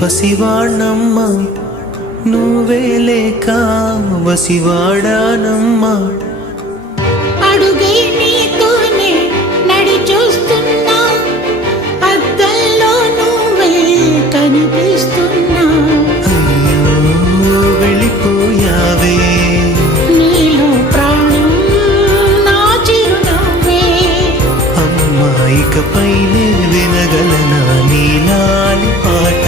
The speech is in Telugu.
పసివాణమ్మ నువ్వే లేక వసివాడానమ్మా. అడుగే నీతోనే నడి చూస్తున్నా, అద్దంలో నువ్వే కనిపిస్తున్నా. అయ్యో వెళ్ళిపోయావే, నీలో ప్రాణం నా చిరునవ్వే. అమ్మాయికపైనే వినగలనా నీలాలి పాట.